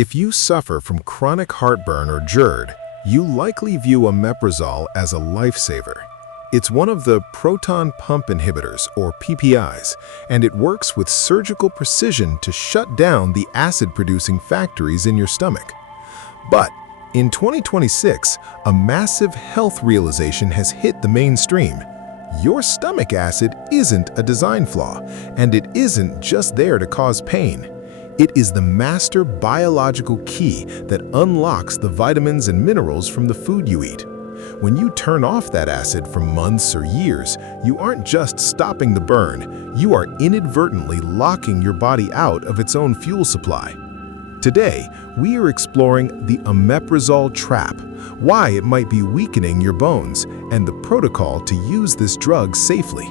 If you suffer from chronic heartburn or GERD, you likely view omeprazole as a lifesaver. It's one of the proton pump inhibitors, or PPIs, and it works with surgical precision to shut down the acid-producing factories in your stomach. But in 2026, a massive health realization has hit the mainstream. Your stomach acid isn't a design flaw, and it isn't just there to cause pain. It is the master biological key that unlocks the vitamins and minerals from the food you eat. When you turn off that acid for months or years, you aren't just stopping the burn, you are inadvertently locking your body out of its own fuel supply. Today, we are exploring the omeprazole trap, why it might be weakening your bones, and the protocol to use this drug safely.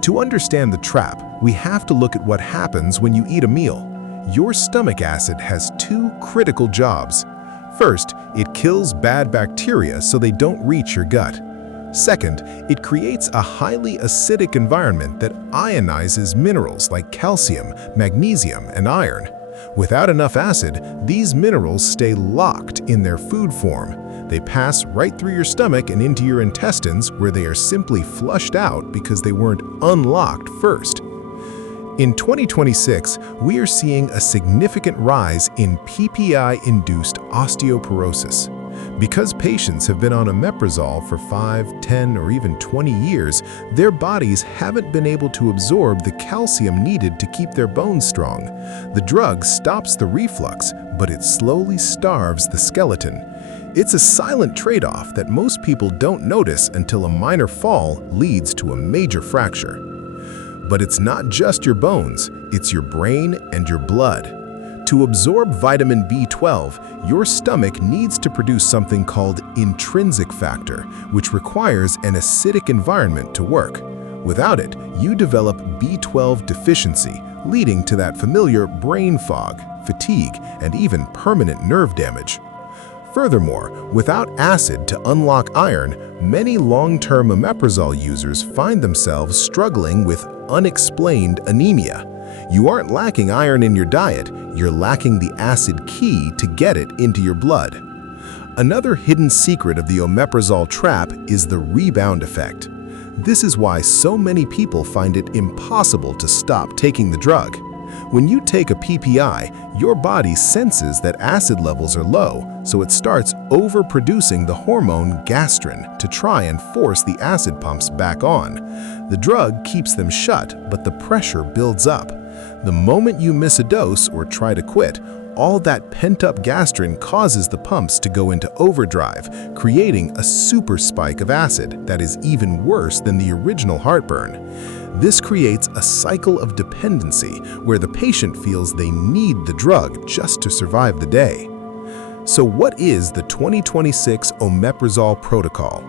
To understand the trap, we have to look at what happens when you eat a meal. Your stomach acid has two critical jobs. First, it kills bad bacteria so they don't reach your gut. Second, it creates a highly acidic environment that ionizes minerals like calcium, magnesium, and iron. Without enough acid, these minerals stay locked in their food form. They pass right through your stomach and into your intestines, where they are simply flushed out because they weren't unlocked first. In 2026, we are seeing a significant rise in PPI-induced osteoporosis. Because patients have been on omeprazole for 5, 10, or even 20 years, their bodies haven't been able to absorb the calcium needed to keep their bones strong. The drug stops the reflux, but it slowly starves the skeleton. It's a silent trade-off that most people don't notice until a minor fall leads to a major fracture. But it's not just your bones, it's your brain and your blood. To absorb vitamin B12, your stomach needs to produce something called intrinsic factor, which requires an acidic environment to work. Without it, you develop B12 deficiency, leading to that familiar brain fog, fatigue, and even permanent nerve damage. Furthermore, without acid to unlock iron, many long-term omeprazole users find themselves struggling with unexplained anemia. You aren't lacking iron in your diet, you're lacking the acid key to get it into your blood. Another hidden secret of the omeprazole trap is the rebound effect. This is why so many people find it impossible to stop taking the drug. When you take a PPI, your body senses that acid levels are low, so it starts overproducing the hormone gastrin to try and force the acid pumps back on. The drug keeps them shut, but the pressure builds up. The moment you miss a dose or try to quit, all that pent-up gastrin causes the pumps to go into overdrive, creating a super spike of acid that is even worse than the original heartburn. This creates a cycle of dependency where the patient feels they need the drug just to survive the day. So what is the 2026 omeprazole protocol?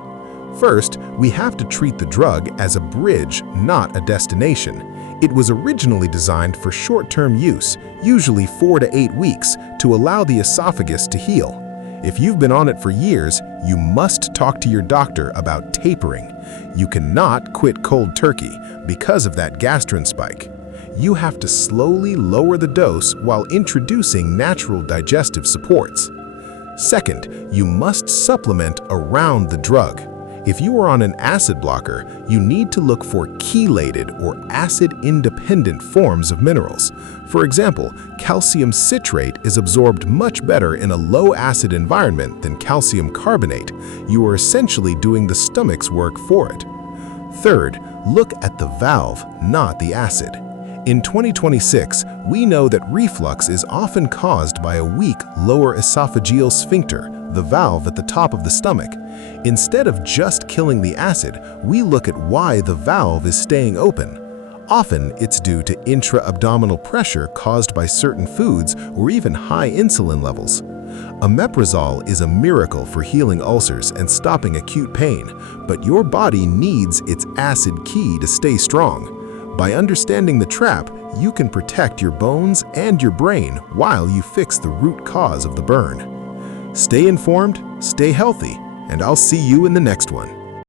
First, we have to treat the drug as a bridge, not a destination. It was originally designed for short-term use, usually 4 to 8 weeks, to allow the esophagus to heal. If you've been on it for years, you must talk to your doctor about tapering. You cannot quit cold turkey because of that gastrin spike. You have to slowly lower the dose while introducing natural digestive supports. Second, you must supplement around the drug. If you are on an acid blocker, you need to look for chelated or acid-independent forms of minerals. For example, calcium citrate is absorbed much better in a low-acid environment than calcium carbonate. You are essentially doing the stomach's work for it. Third, look at the valve, not the acid. In 2026, we know that reflux is often caused by a weak lower esophageal sphincter, the valve at the top of the stomach. Instead of just killing the acid, we look at why the valve is staying open. Often, it's due to intra-abdominal pressure caused by certain foods or even high insulin levels. Omeprazole is a miracle for healing ulcers and stopping acute pain, but your body needs its acid key to stay strong. By understanding the trap, you can protect your bones and your brain while you fix the root cause of the burn. Stay informed, stay healthy, and I'll see you in the next one.